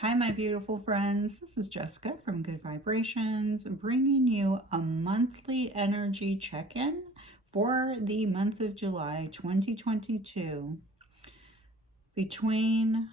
Hi, my beautiful friends. This is Jessica from Good Vibrations, bringing you a monthly energy check-in for the month of July 2022 between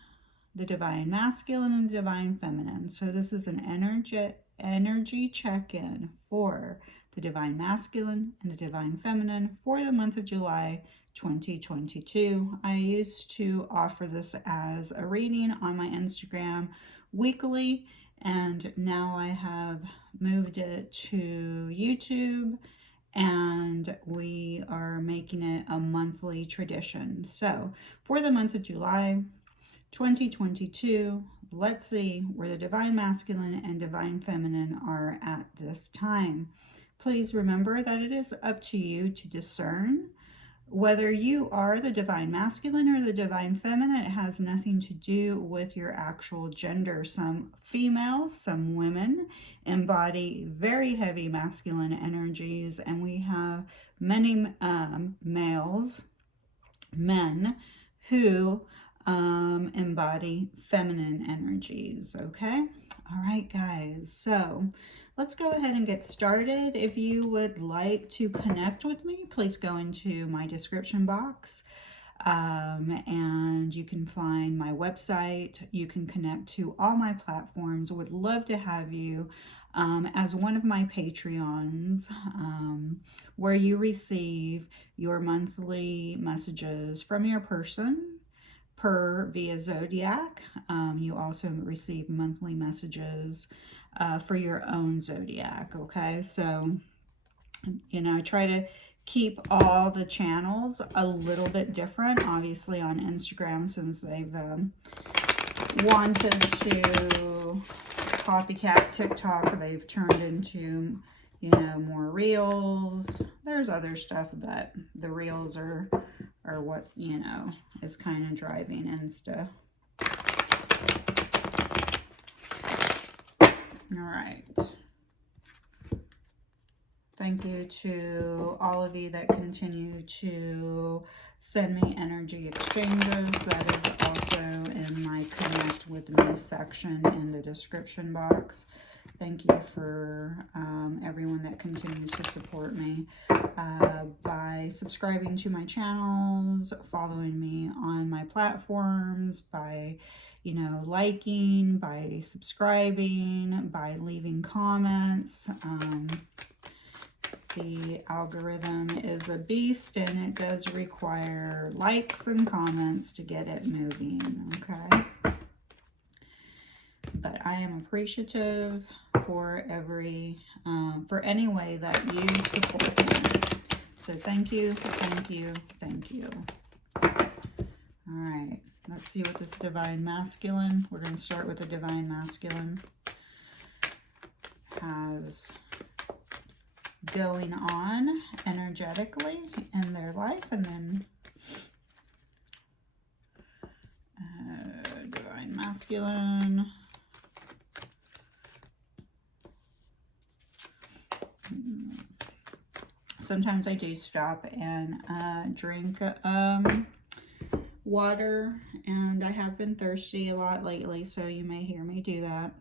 the Divine Masculine and the Divine Feminine. So this is an energy check-in for the Divine Masculine and the Divine Feminine for the month of July 2022. I used to offer this as a reading on my Instagram weekly, and now I have moved it to YouTube, and we are making it a monthly tradition. So for the month of July 2022, let's see where the Divine Masculine and Divine Feminine are at this time. Please remember that it is up to you to discern whether you are the Divine Masculine or the Divine Feminine. It has nothing to do with your actual gender. Some females, some women embody very heavy masculine energies, and we have many males, men, who embody feminine energies. Okay, all right guys, so let's go ahead and get started. If you would like to connect with me, please go into my description box, and you can find my website. You can connect to all my platforms. Would love to have you as one of my Patreons, where you receive your monthly messages from your person via Zodiac. You also receive monthly messages for your own Zodiac. Okay, so I try to keep all the channels a little bit different. Obviously on Instagram, since they've wanted to copycat TikTok, they've turned into more reels. There's other stuff, but the reels are what is kind of driving Insta. All right, thank you to all of you that continue to send me energy exchanges. That is also in my Connect with Me section in the description box. Thank you for everyone that continues to support me by subscribing to my channels, following me on my platforms, by liking, by subscribing, by leaving comments. The algorithm is a beast, and it does require likes and comments to get it moving. Okay, but I am appreciative for for any way that you support me. So thank you, thank you, thank you. All right, let's see what this Divine Masculine, we're going to start with the Divine Masculine, has going on energetically in their life, and then Divine Masculine. Sometimes I do stop and drink water, and I have been thirsty a lot lately, so you may hear me do that.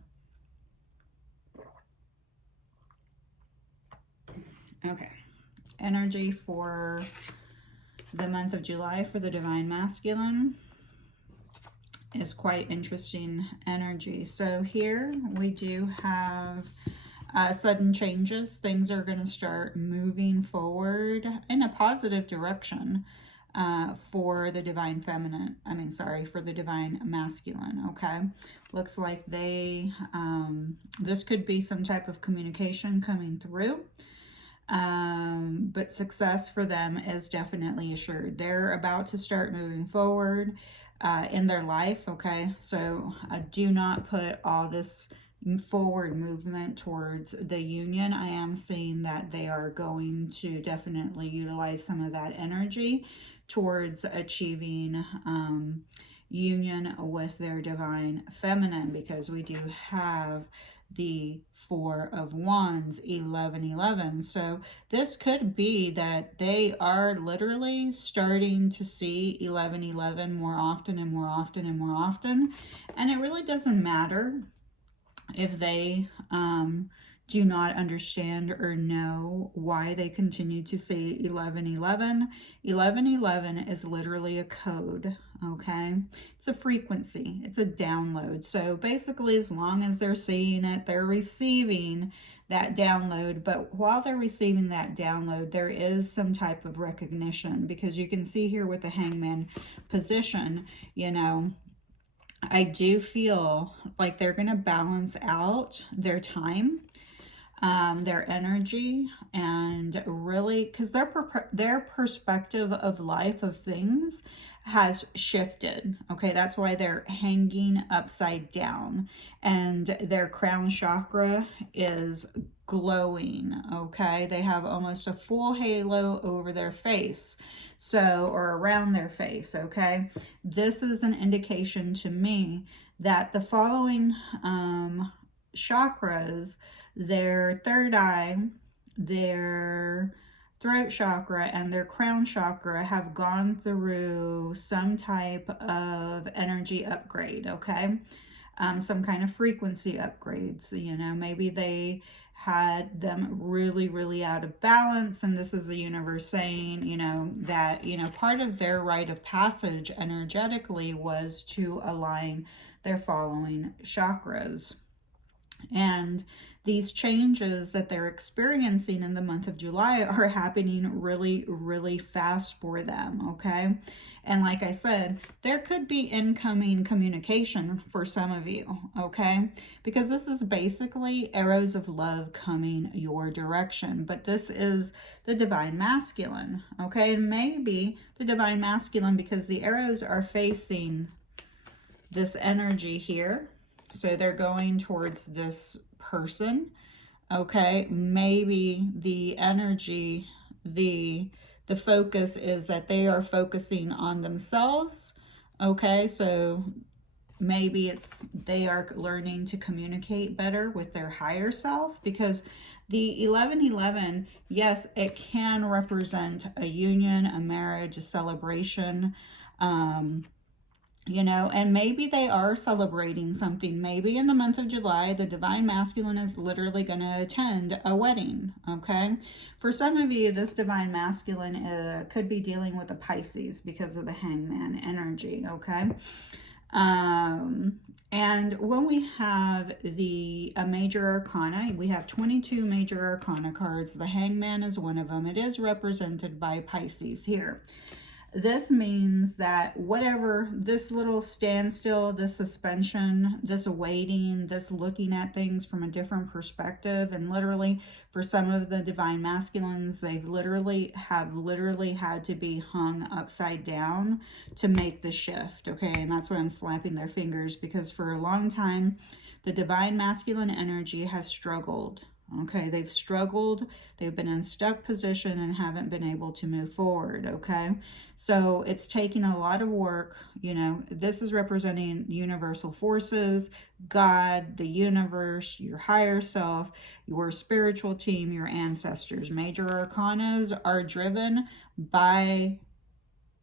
Okay, energy for the month of July for the Divine Masculine is quite interesting energy. So here we do have sudden changes. Things are going to start moving forward in a positive direction for the Divine Feminine. For the Divine Masculine. Okay, looks like this could be some type of communication coming through. But success for them is definitely assured. They're about to start moving forward in their life. Okay, so do not put all this forward movement towards the union. I am seeing that they are going to definitely utilize some of that energy towards achieving union with their Divine Feminine, because we do have the Four of Wands, 1111. So this could be that they are literally starting to see 1111 more often and more often and more often. And it really doesn't matter if they do not understand or know why they continue to say 1111. 1111 is literally a code, okay? It's a frequency, it's a download. So basically, as long as they're seeing it, they're receiving that download. But while they're receiving that download, there is some type of recognition, because you can see here with the Hangman position, you know, I do feel like they're going to balance out their time, their energy, and really, because their perspective of life, of things, has shifted. Okay, that's why they're hanging upside down, and their crown chakra is glowing. Okay, they have almost a full halo over their face, so, or around their face. Okay, this is an indication to me that the following chakras, their third eye, their throat chakra, and their crown chakra, have gone through some type of energy upgrade. Okay, some kind of frequency upgrades. You know, maybe they had them really out of balance, and this is the universe saying, you know, that, you know, part of their rite of passage energetically was to align their following chakras. And these changes that they're experiencing in the month of July are happening really fast for them, okay? And like I said, there could be incoming communication for some of you, okay? Because this is basically arrows of love coming your direction. But this is the Divine Masculine, okay? And maybe the Divine Masculine, because the arrows are facing this energy here, so they're going towards this person, okay? Maybe the energy, the focus is that they are focusing on themselves, okay? So maybe it's they are learning to communicate better with their higher self, because the 1111, yes, it can represent a union, a marriage, a celebration, you know, and maybe they are celebrating something. Maybe in the month of July, the Divine Masculine is literally going to attend a wedding, okay? For some of you, this Divine Masculine could be dealing with a Pisces because of the Hangman energy, okay? And when we have the Major Arcana, we have 22 Major Arcana cards. The Hangman is one of them. It is represented by Pisces here. This means that whatever, this little standstill, this suspension, this waiting, this looking at things from a different perspective, and literally for some of the Divine Masculines, they've literally had to be hung upside down to make the shift, okay? And that's why I'm slapping their fingers, because for a long time, the Divine Masculine energy has struggled. Okay, they've struggled, they've been in a stuck position and haven't been able to move forward, okay? So it's taking a lot of work, you know. This is representing universal forces, God, the universe, your higher self, your spiritual team, your ancestors. Major Arcanas are driven by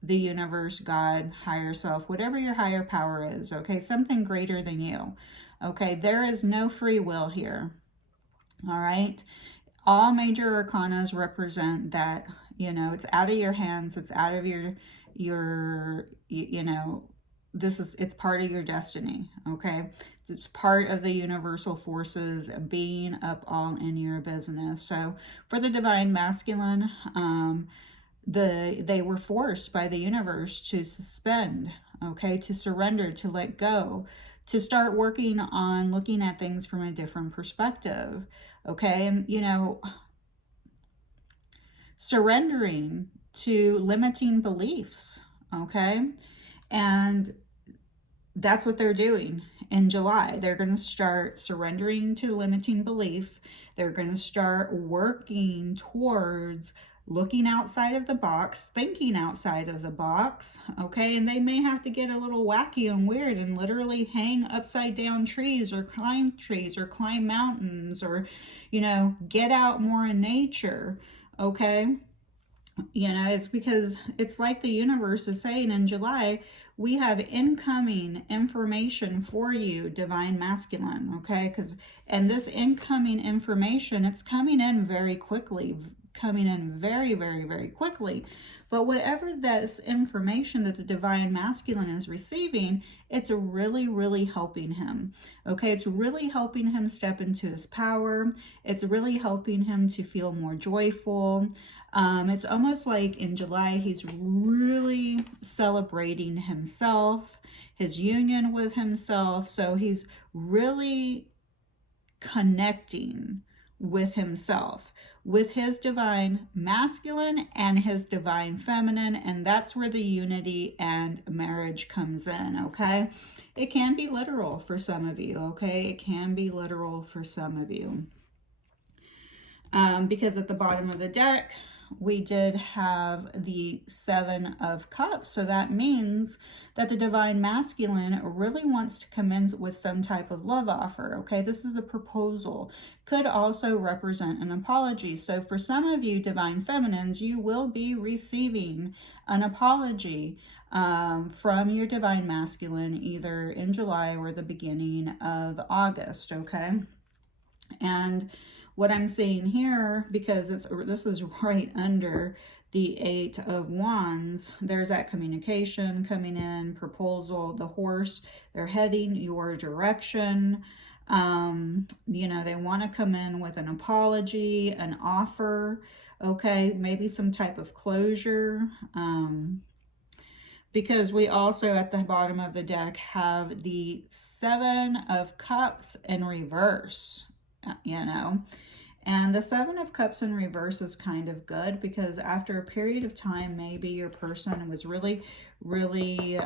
the universe, God, higher self, whatever your higher power is, okay? Something greater than you, okay? There is no free will here. All right, all Major Arcanas represent that, you know, it's out of your hands, it's out of your you know, it's part of your destiny, okay? It's part of the universal forces being up all in your business. So for the Divine Masculine, they were forced by the universe to suspend, okay, to surrender, to let go, to start working on looking at things from a different perspective, okay? And, you know, surrendering to limiting beliefs, okay? And that's what they're doing in July. They're going to start surrendering to limiting beliefs. They're going to start working towards looking outside of the box, thinking outside of the box, okay? And they may have to get a little wacky and weird and literally hang upside down trees or climb mountains, or, you know, get out more in nature, okay? You know, it's because it's like the universe is saying in July, we have incoming information for you, divine masculine, okay? And this incoming information, it's coming in very quickly, coming in very, very, very quickly. But whatever this information that the divine masculine is receiving, it's really, really helping him. Okay, it's really helping him step into his power. It's really helping him to feel more joyful. It's almost like in July, he's really celebrating himself, his union with himself. So he's really connecting with himself, with his divine masculine and his divine feminine. And that's where the unity and marriage comes in, okay? It can be literal for some of you, okay? It can be literal for some of you. Because at the bottom of the deck, we did have the Seven of Cups. So that means that the divine masculine really wants to come in with some type of love offer. Okay, this is a proposal. Could also represent an apology. So for some of you divine feminines, you will be receiving an apology from your divine masculine either in July or the beginning of August. Okay, and what I'm seeing here, because this is right under the Eight of Wands, there's that communication coming in, proposal, the horse, they're heading your direction. You know, they want to come in with an apology, an offer, okay, maybe some type of closure. Because we also at the bottom of the deck have the Seven of Cups in reverse. You know, and the Seven of Cups in reverse is kind of good because after a period of time, maybe your person was really, really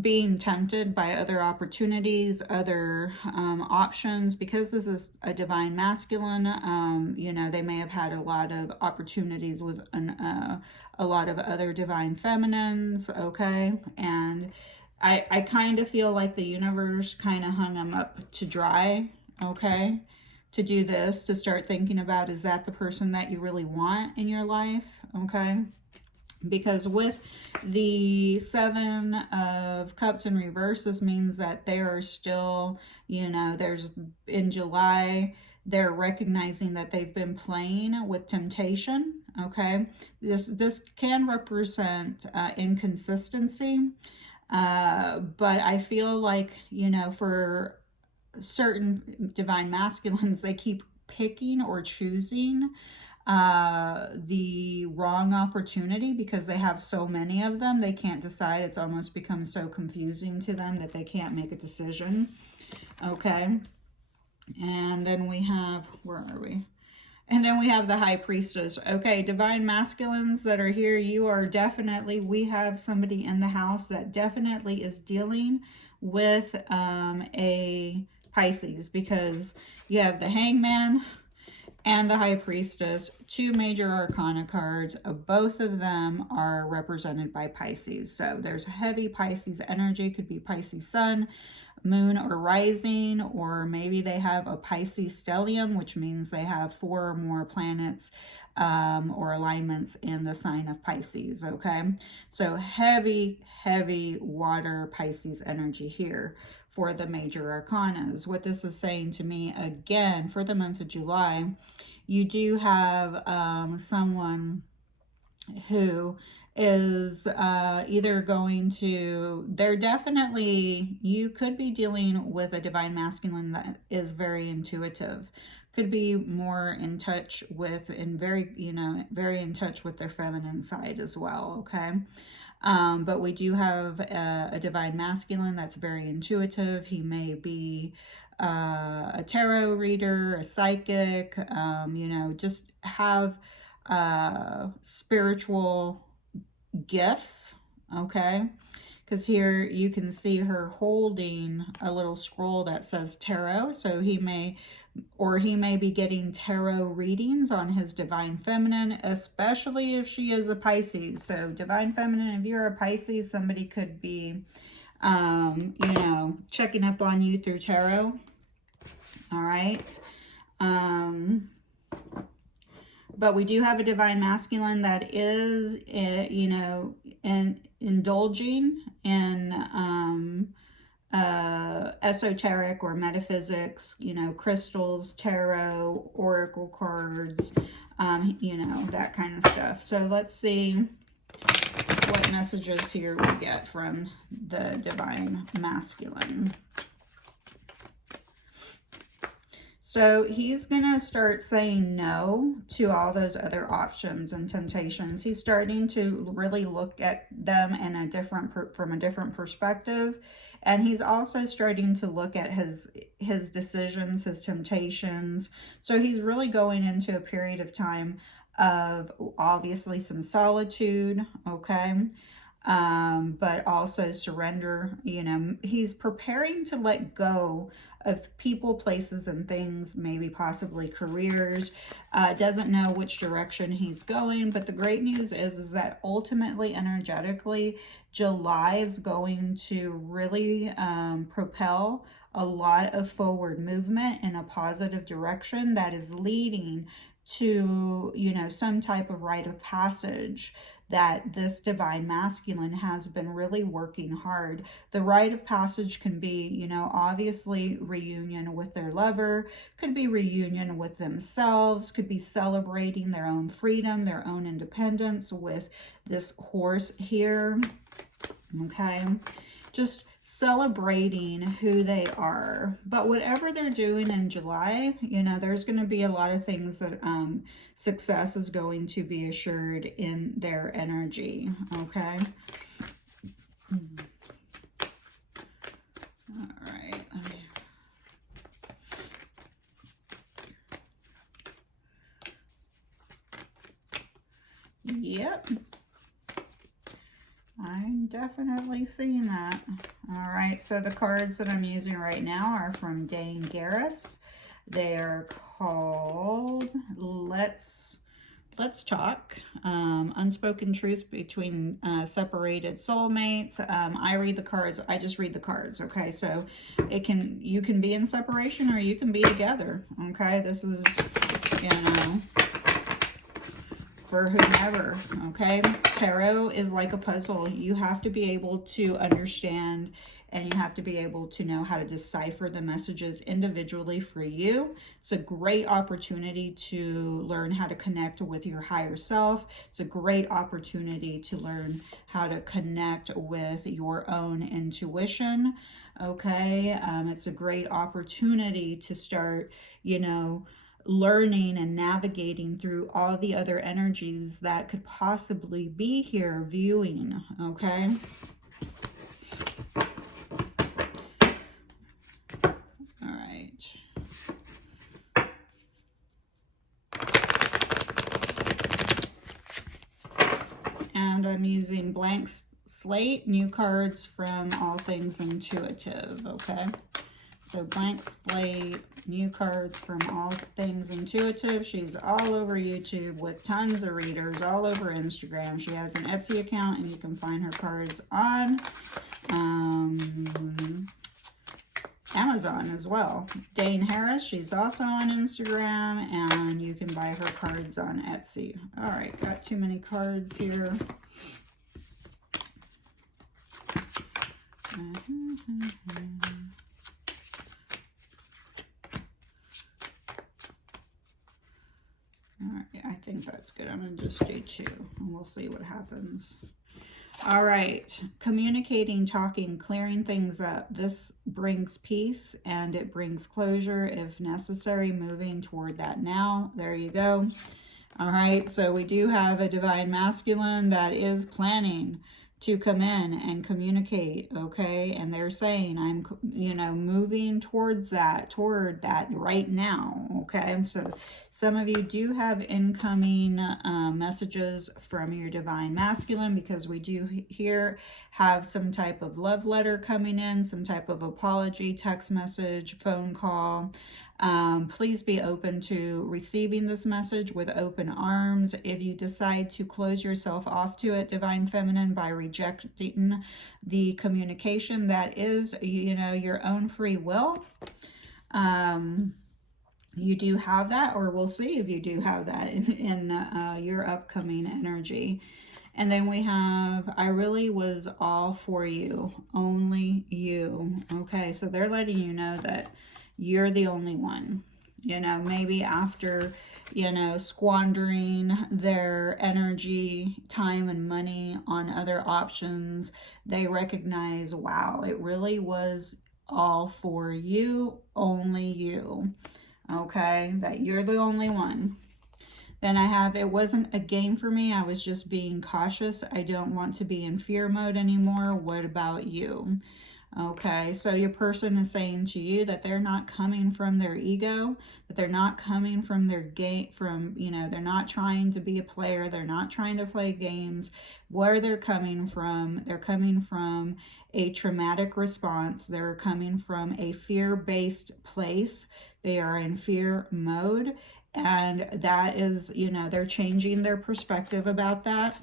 being tempted by other opportunities, other options. Because this is a divine masculine, you know, they may have had a lot of opportunities with a lot of other divine feminines, okay? And I kind of feel like the universe kind of hung them up to dry, okay, to do this, to start thinking about, is that the person that you really want in your life, okay? Because with the Seven of Cups in reverse, this means that they are still, you know, in July, they're recognizing that they've been playing with temptation, okay? This can represent inconsistency. But I feel like, you know, for certain divine masculines, they keep picking or choosing the wrong opportunity because they have so many of them. They can't decide. It's almost become so confusing to them that they can't make a decision. Okay. And then we have, where are we? And then we have the High Priestess. Okay, divine masculines that are here, you are definitely, we have somebody in the house that definitely is dealing with a Pisces, because you have the Hangman and the High Priestess, two major arcana cards. Both of them are represented by Pisces. So there's heavy Pisces energy, could be Pisces sun, moon, or rising, or maybe they have a Pisces stellium, which means they have 4 or more planets or alignments in the sign of Pisces, okay? So heavy water Pisces energy here for the major arcanas. What this is saying to me, again, for the month of July, you do have someone who is either going to, they're definitely, you could be dealing with a divine masculine that is very intuitive, could be more in touch with, and very, you know, very in touch with their feminine side as well, okay? But we do have a divine masculine that's very intuitive. He may be a tarot reader, a psychic, you know, just have spiritual gifts, okay? Because here you can see her holding a little scroll that says tarot. So he may or he may be getting tarot readings on his divine feminine, especially if she is a Pisces. So divine feminine, if you're a Pisces, somebody could be, you know, checking up on you through tarot. All right. But we do have a divine masculine that is, you know, indulging in esoteric or metaphysics, you know, crystals, tarot, oracle cards, you know, that kind of stuff. So let's see what messages here we get from the divine masculine. So he's going to start saying no to all those other options and temptations. He's starting to really look at them in a from a different perspective. And he's also starting to look at his decisions, his temptations. So he's really going into a period of time of obviously some solitude, okay? But also surrender. You know, he's preparing to let go of people, places, and things, maybe possibly careers. Doesn't know which direction he's going, but the great news is that ultimately, energetically, July is going to really propel a lot of forward movement in a positive direction that is leading to, you know, some type of rite of passage that this divine masculine has been really working hard. The rite of passage can be, you know, obviously reunion with their lover, could be reunion with themselves, could be celebrating their own freedom, their own independence with this horse here, okay? Just celebrating who they are. But whatever they're doing in July, you know, there's going to be a lot of things that success is going to be assured in their energy, okay? All right. Yep. I'm definitely seeing that. All right, so the cards that I'm using right now are from Dane Garris. They're called Let's Talk, Unspoken Truth Between Separated Soulmates. I read the cards. I just read the cards, okay? So you can be in separation or you can be together, okay? This is, you know, for whomever, okay? Tarot is like a puzzle. You have to be able to understand, and you have to be able to know how to decipher the messages individually for you. It's a great opportunity to learn how to connect with your higher self. It's a great opportunity to learn how to connect with your own intuition, okay? It's a great opportunity to start, you know, learning and navigating through all the other energies that could possibly be here viewing, okay? All right. And I'm using blank slate, new cards from All Things Intuitive, okay? So blank slate, new cards from All Things Intuitive. She's all over YouTube with tons of readers, all over Instagram. She has an Etsy account, and you can find her cards on Amazon as well. Dane Harris, she's also on Instagram, and you can buy her cards on Etsy. All right, got too many cards here. I think that's good. I'm going to just do 2, and we'll see what happens. All right. Communicating, talking, clearing things up. This brings peace, and it brings closure if necessary, moving toward that now. There you go. All right. So we do have a divine masculine that is planning to come in and communicate, okay? And they're saying, I'm, you know, moving toward that right now, okay? So some of you do have incoming messages from your divine masculine, because we do here have some type of love letter coming in, some type of apology, text message, phone call, Please be open to receiving this message with open arms. If you decide to close yourself off to it, Divine Feminine, by rejecting the communication, that is, you know, your own free will. You do have that, or we'll see if you do have that in your upcoming energy. And then we have, I really was all for you, only you. Okay, so they're letting you know that you're the only one. You know, maybe after, you know, squandering their energy, time, and money on other options, they recognize, wow, it really was all for you, only you. Okay, that you're the only one. Then I have, it wasn't a game for me. I was just being cautious. I don't want to be in fear mode anymore. What about you? Okay, so your person is saying to you that they're not coming from their ego, that they're not coming from their game, from, you know, they're not trying to be a player. They're not trying to play games. Where they're coming from a traumatic response. They're coming from a fear-based place. They are in fear mode. And that is, you know, they're changing their perspective about that.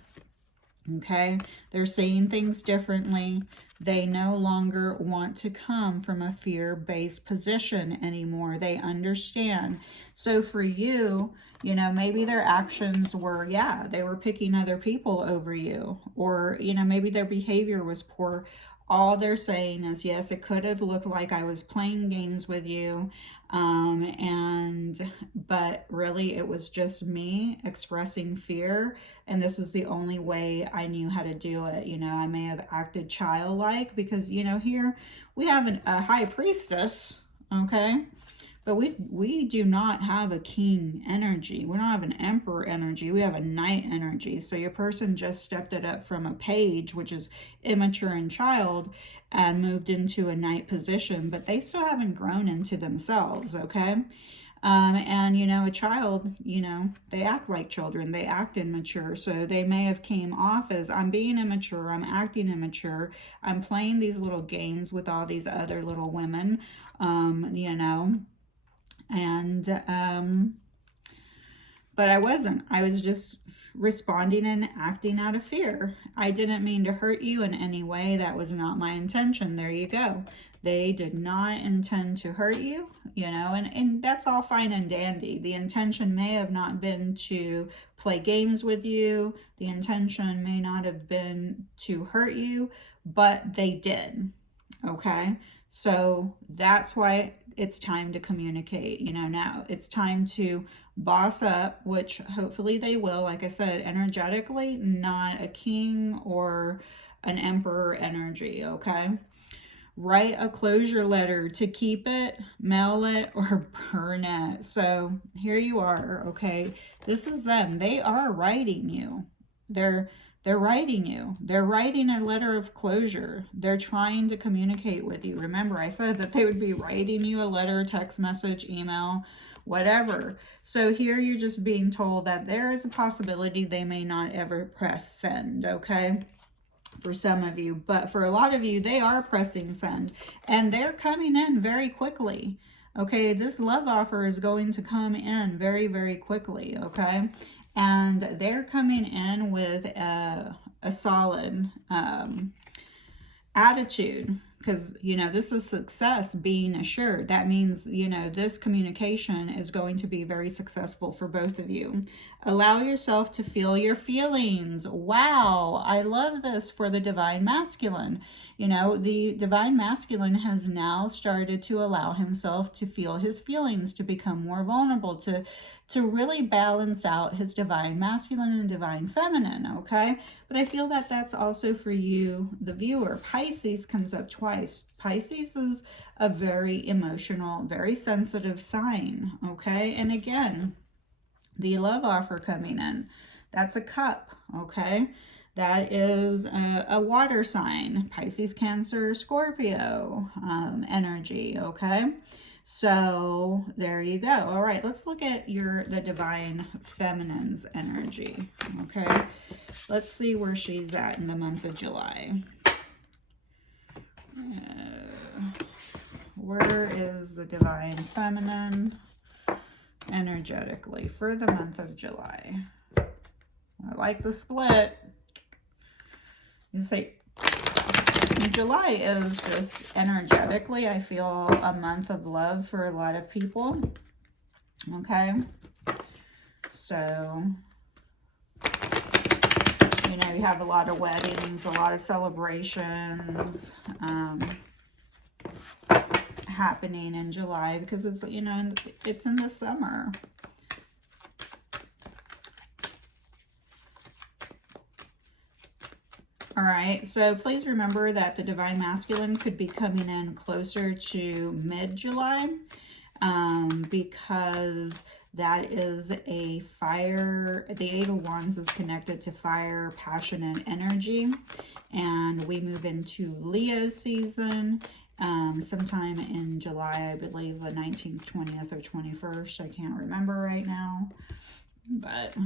Okay, they're saying things differently. They no longer want to come from a fear-based position anymore. They understand. So for you, you know, maybe their actions were, yeah, they were picking other people over you. Or, you know, maybe their behavior was poor. All they're saying is, yes, it could have looked like I was playing games with you. But really it was just me expressing fear. And this was the only way I knew how to do it. You know, I may have acted childlike because, you know, here we have a high priestess, okay? But we do not have a king energy. We don't have an emperor energy. We have a knight energy. So your person just stepped it up from a page, which is immature and child, and moved into a knight position. But they still haven't grown into themselves, okay? And, you know, a child, you know, they act like children. They act immature. So they may have came off as, I'm being immature. I'm acting immature. I'm playing these little games with all these other little women, you know. And but I wasn't. I was just responding and acting out of fear. I didn't mean to hurt you in any way. That was not my intention. There you go. They did not intend to hurt you, you know, and that's all fine and dandy. The intention may have not been to play games with you. The intention may not have been to hurt you, but they did. Okay, so that's why it's time to communicate. You know, now it's time to boss up, which hopefully they will. Like I said, energetically, not a king or an emperor energy. Okay, write a closure letter to keep it, mail it, or burn it. So here you are. Okay, this is them. They are writing you. They're writing you. They're writing a letter of closure. They're trying to communicate with you. Remember, I said that they would be writing you a letter, text message, email, whatever. So here you're just being told that there is a possibility they may not ever press send, okay? For some of you, but for a lot of you, they are pressing send, and they're coming in very quickly. Okay, this love offer is going to come in very, very quickly, okay? And they're coming in with a solid attitude, because, you know, this is success being assured. That means, you know, this communication is going to be very successful for both of you. Allow yourself to feel your feelings. Wow, I love this for the Divine Masculine. You know, the Divine Masculine has now started to allow himself to feel his feelings, to become more vulnerable, to really balance out his Divine Masculine and Divine Feminine, okay? But I feel that that's also for you, the viewer. Pisces comes up twice. Pisces is a very emotional, very sensitive sign, okay? And again, the love offer coming in, that's a cup, okay? That is a water sign, Pisces, Cancer, Scorpio energy, okay? So there you go. All right, let's look at the Divine Feminine's energy, okay? Let's see where she's at in the month of July. Where is the Divine Feminine energetically for the month of July? I like the split. You see, July is just energetically, I feel, a month of love for a lot of people. Okay. So, you know, you have a lot of weddings, a lot of celebrations happening in July because it's, you know, it's in the summer. All right, so please remember that the Divine Masculine could be coming in closer to mid-July because that is a fire. The Eight of Wands is connected to fire, passion, and energy. And we move into Leo season sometime in July, I believe the 19th, 20th, or 21st. I can't remember right now, but...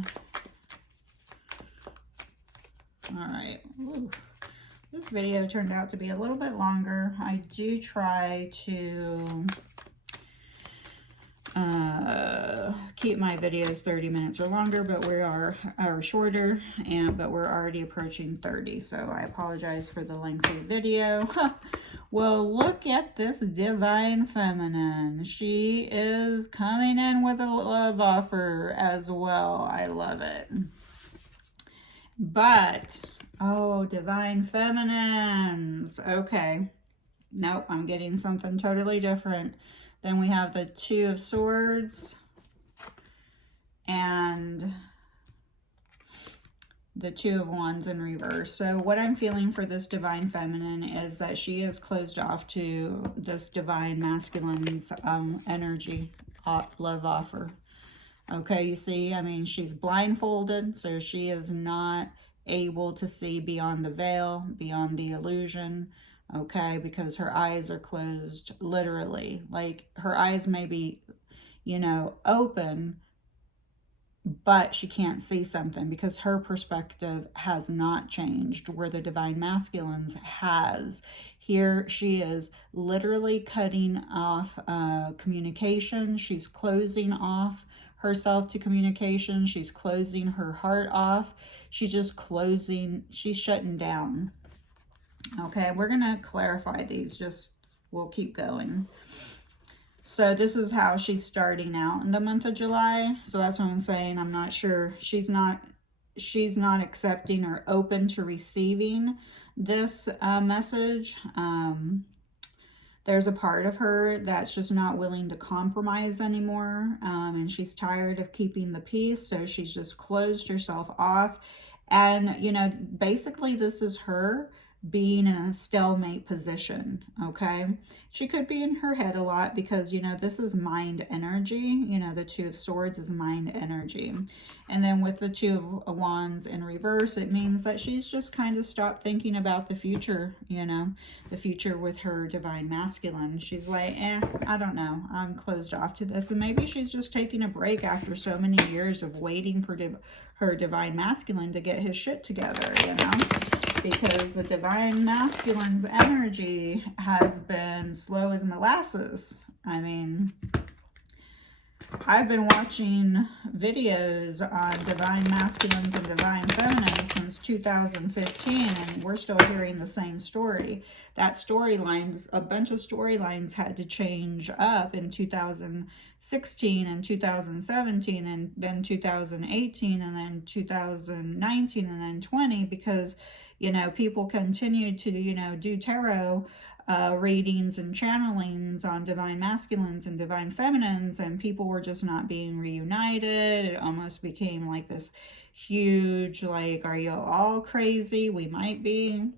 All right. Ooh. This video turned out to be a little bit longer. I do try to keep my videos 30 minutes or longer, but we are shorter, but we're already approaching 30, so I apologize for the lengthy video. Well, look at this Divine Feminine. She is coming in with a love offer as well. I love it. But, oh, Divine Feminines. Okay. Nope, I'm getting something totally different. Then we have the Two of Swords and the Two of Wands in reverse. So what I'm feeling for this Divine Feminine is that she is closed off to this Divine Masculine's energy love offer. Okay, you see, I mean, she's blindfolded, so she is not able to see beyond the veil, beyond the illusion, okay, because her eyes are closed, literally. Like, her eyes may be, you know, open, but she can't see something because her perspective has not changed, where the Divine Masculine's has. Here she is literally cutting off communication. She's closing off herself to communication. She's closing her heart off. She's just closing, she's shutting down. Okay, we're gonna clarify these, we'll keep going. So this is how she's starting out in the month of July. So that's what I'm saying. I'm not sure. She's not accepting or open to receiving this message. There's a part of her that's just not willing to compromise anymore. And she's tired of keeping the peace. So she's just closed herself off. And, you know, basically this is her being in a stalemate position, okay? She could be in her head a lot because, you know, this is mind energy. You know, the Two of Swords is mind energy. And then with the Two of Wands in reverse, it means that she's just kind of stopped thinking about the future, you know, the future with her Divine Masculine. She's like, I don't know. I'm closed off to this. And maybe she's just taking a break after so many years of waiting for her Divine Masculine to get his shit together, you know? Because the Divine Masculine's energy has been slow as molasses. I mean, I've been watching videos on Divine Masculines and Divine Feminines since 2015, and we're still hearing the same story. That storylines, a bunch of storylines had to change up in 2016 and 2017, and then 2018, and then 2019, and then 20, because, you know, people continued to, you know, do tarot readings and channelings on Divine Masculines and Divine Feminines, and people were just not being reunited. It almost became like this huge, like, are you all crazy? We might be.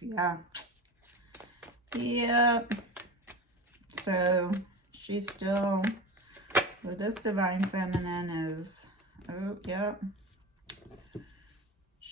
Yeah. Yep. So she's still, with this Divine Feminine is, oh, yep.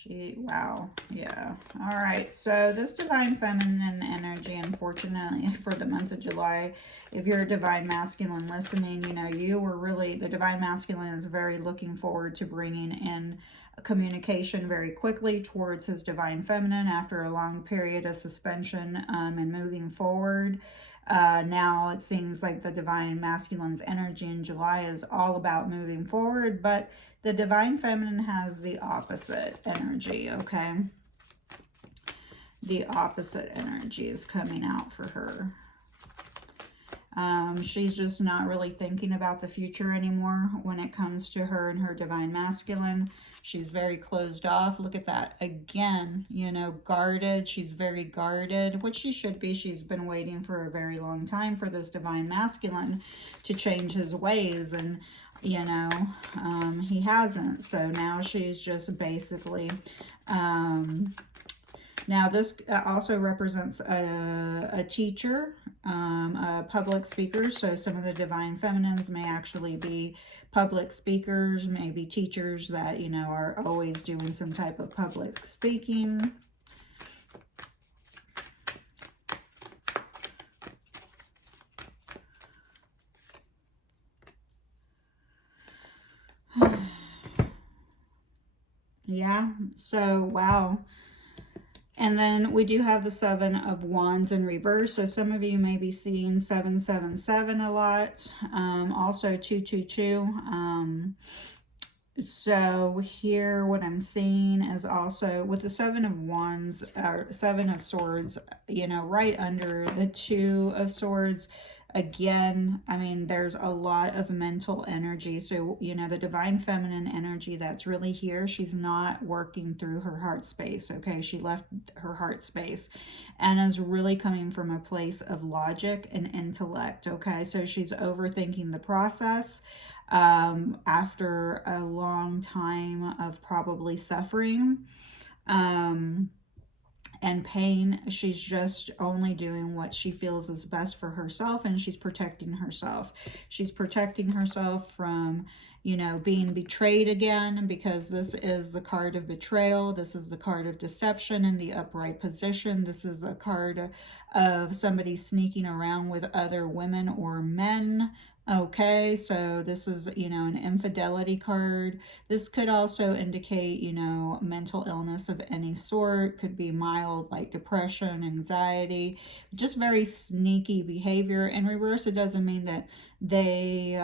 Wow, yeah. All right, so this divine feminine energy, unfortunately, for the month of July, if you're a divine masculine listening, you know, you were really, the divine masculine is very looking forward to bringing in communication very quickly towards his divine feminine after a long period of suspension and moving forward. Now it seems like the divine masculine's energy in July is all about moving forward, but the divine feminine has the opposite energy, okay? The opposite energy is coming out for her. She's just not really thinking about the future anymore when it comes to her and her divine masculine. She's very closed off. Look at that. Again, you know, guarded. She's very guarded, which she should be. She's been waiting for a very long time for this divine masculine to change his ways, and, you know, he hasn't. So now she's just basically... now, this also represents a teacher, a public speaker. So some of the divine feminines may actually be public speakers, maybe teachers that, you know, are always doing some type of public speaking. Yeah, so wow. And then we do have the Seven of Wands in reverse. So some of you may be seeing 777 a lot. Also 222. So here what I'm seeing is also with the Seven of Wands, or Seven of Swords, you know, right under the Two of Swords. Again, I mean, there's a lot of mental energy. So, you know, the divine feminine energy that's really here, she's not working through her heart space, okay? She left her heart space and is really coming from a place of logic and intellect, okay? So she's overthinking the process after a long time of probably suffering. And pain. She's just only doing what she feels is best for herself, and she's protecting herself. She's protecting herself from, you know, being betrayed again, because this is the card of betrayal. This is the card of deception in the upright position. This is a card of somebody sneaking around with other women or men. Okay, so this is, you know, an infidelity card. This could also indicate, you know, mental illness of any sort. Could be mild, like depression, anxiety, just very sneaky behavior. In reverse, it doesn't mean that they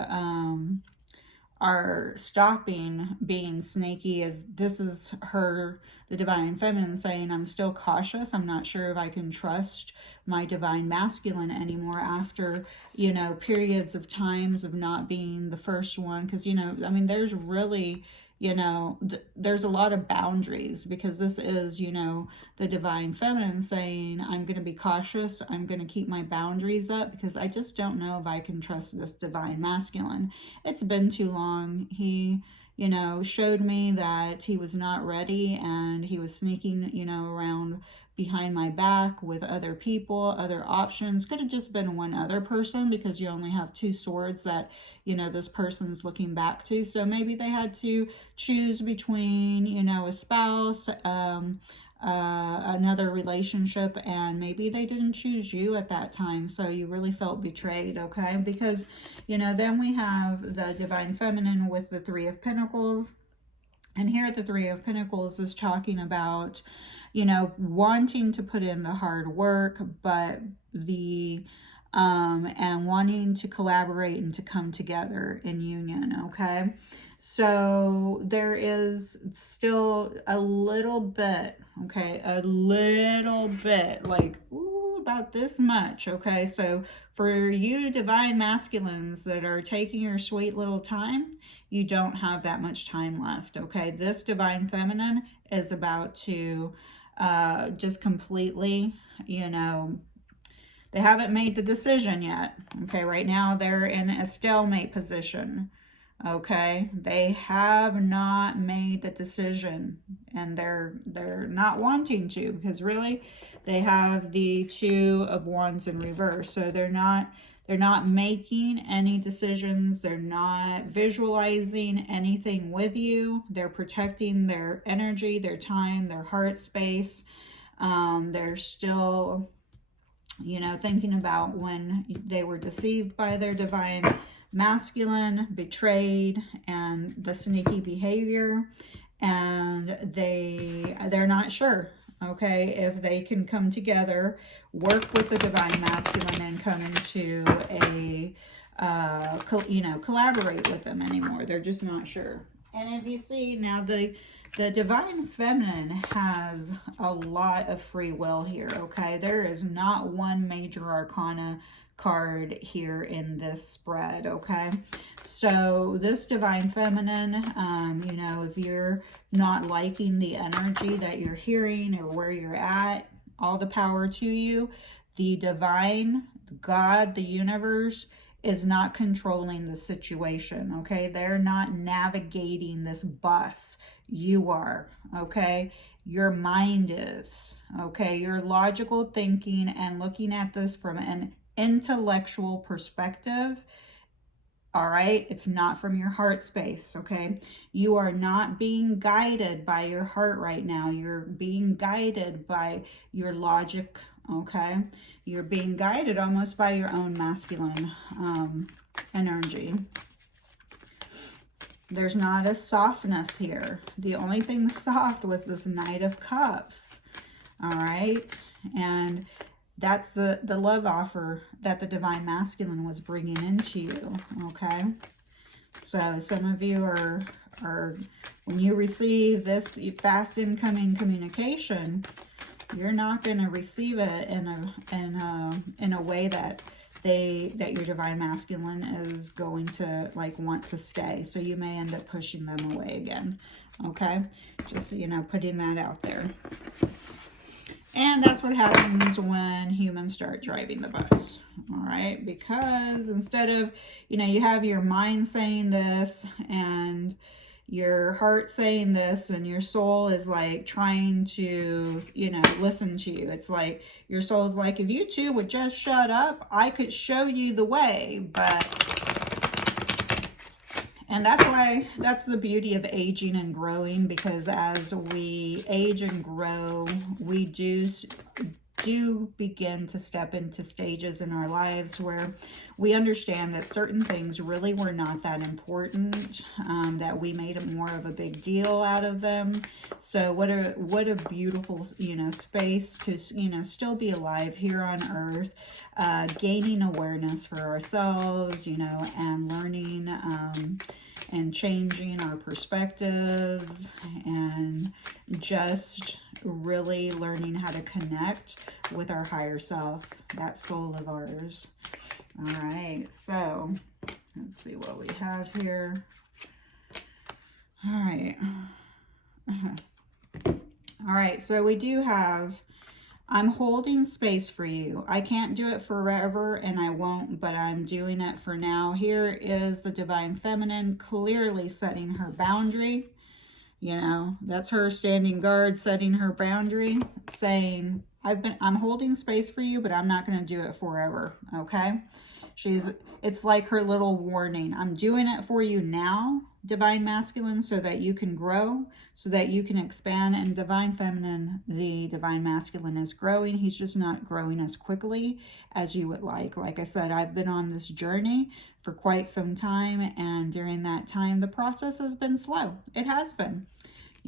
are stopping being sneaky, as this is her, the divine feminine, saying, I'm still cautious. I'm not sure if I can trust my divine masculine anymore after, you know, periods of times of not being the first one. Because, you know, I mean, there's really, you know, there's a lot of boundaries, because this is, you know, the divine feminine saying, I'm going to be cautious. I'm going to keep my boundaries up, because I just don't know if I can trust this divine masculine. It's been too long. He, you know, showed me that he was not ready, and he was sneaking, you know, around behind my back with other people, other options. Could have just been one other person, because you only have two swords that, you know, this person's looking back to. So maybe they had to choose between, you know, a spouse, another relationship, and maybe they didn't choose you at that time, so you really felt betrayed, okay? Because, you know, then we have the divine feminine with the Three of Pentacles. And here the Three of Pentacles is talking about, you know, wanting to put in the hard work, but the and wanting to collaborate and to come together in union, okay? So there is still a little bit, okay, a little bit, like, ooh, about this much, okay? So for you divine masculines that are taking your sweet little time, you don't have that much time left, okay? This divine feminine is about to just completely, you know, they haven't made the decision yet, okay? Right now they're in a stalemate position, Okay, they have not made the decision, and they're not wanting to, because really they have the Two of Wands in reverse. So they're not making any decisions. They're not visualizing anything with you. They're protecting their energy, their time, their heart space. They're still, thinking about when they were deceived by their divine masculine, betrayed, and the sneaky behavior, and they're not sure, okay, if they can come together, work with the divine masculine, and come into a collaborate with them anymore. They're just not sure. And if you see now, the divine feminine has a lot of free will here, okay? There is not one major arcana card here in this spread, okay? So this divine feminine, if you're not liking the energy that you're hearing or where you're at, all the power to you. The divine, God, the universe, is not controlling the situation, okay? They're not navigating this bus. You are, okay? Your mind is, okay? Your logical thinking and looking at this from an intellectual perspective, all right? It's not from your heart space, okay? You are not being guided by your heart right now. You're being guided by your logic, okay? You're being guided almost by your own masculine energy. There's not a softness here. The only thing soft was this Knight of Cups, all right? And that's the love offer that the divine masculine was bringing into you, okay? So some of you are when you receive this fast incoming communication, you're not going to receive it in a way that your divine masculine is going to want to stay. So you may end up pushing them away again. Okay, just putting that out there. And that's what happens when humans start driving the bus. All right, because instead of you have your mind saying this and your heart saying this, and your soul is trying to listen to you. It's like your soul's like, if you two would just shut up, I could show you the way. And that's the beauty of aging and growing, because as we age and grow, we do begin to step into stages in our lives where we understand that certain things really were not that important, that we made more of a big deal out of them. So what a beautiful space to still be alive here on earth, gaining awareness for ourselves, and learning and changing our perspectives, and just really learning how to connect with our higher self, that soul of ours. All right, so let's see what we have here. All right. All right, so we do have, I'm holding space for you. I can't do it forever, and I won't, but I'm doing it for now. Here is the divine feminine clearly setting her boundary. That's her standing guard, setting her boundary, saying, I'm holding space for you, but I'm not going to do it forever. Okay. It's like her little warning. I'm doing it for you now, divine masculine, so that you can grow, so that you can expand. And divine feminine, the divine masculine, is growing. He's just not growing as quickly as you would like. Like I said, I've been on this journey for quite some time, and during that time, the process has been slow. It has been.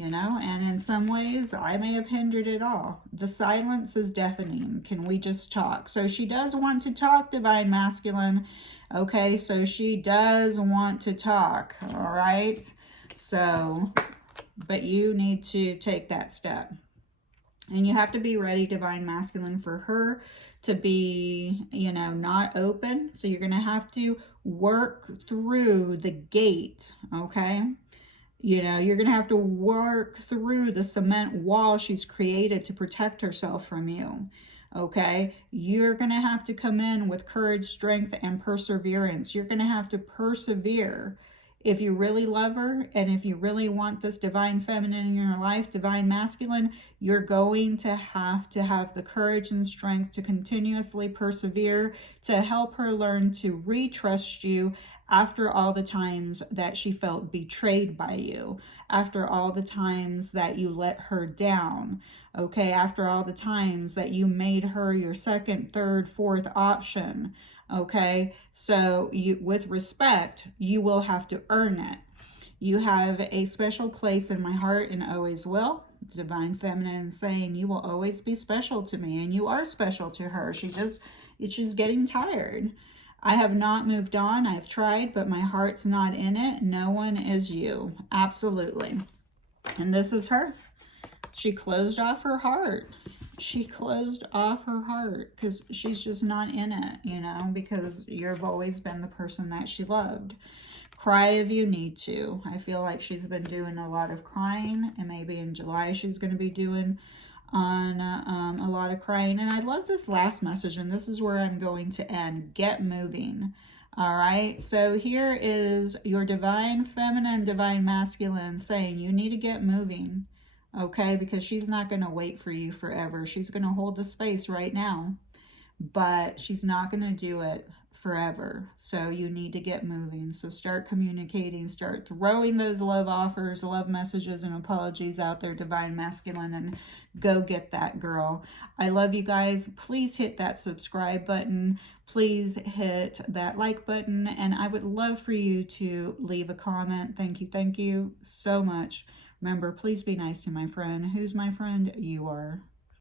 And in some ways, I may have hindered it all. The silence is deafening. Can we just talk? So she does want to talk, divine masculine. Okay, so she does want to talk, all right? So, but you need to take that step. And you have to be ready, divine masculine, for her to be, not open. So you're going to have to work through the gate, okay? You're going to have to work through the cement wall she's created to protect herself from you. Okay, you're going to have to come in with courage, strength, and perseverance. You're going to have to persevere If you really love her and if you really want this divine feminine in your life, divine masculine, you're going to have the courage and strength to continuously persevere, to help her learn to retrust you after all the times that she felt betrayed by you, after all the times that you let her down, okay, after all the times that you made her your second, third, fourth option. Okay, so you, with respect, you will have to earn it. You have a special place in my heart and always will. Divine feminine saying you will always be special to me, and you are special to her. She's getting tired. I have not moved on. I've tried, but my heart's not in it. No one is you. Absolutely. And this is her. She closed off her heart. She closed off her heart because she's just not in it, you know, because you've always been the person that she loved. Cry if you need to. I feel like she's been doing a lot of crying, and maybe in July she's going to be doing on a lot of crying. And I love this last message, and this is where I'm going to end. Get moving. All right, so here is your divine feminine, divine masculine saying you need to get moving. Okay, because she's not going to wait for you forever. She's going to hold the space right now, but she's not going to do it forever. So you need to get moving. So start communicating, start throwing those love offers, love messages, and apologies out there, divine masculine, and go get that girl. I love you guys. Please hit that subscribe button. Please hit that like button, and I would love for you to leave a comment. Thank you so much. Remember, please be nice to my friend. Who's my friend? You are.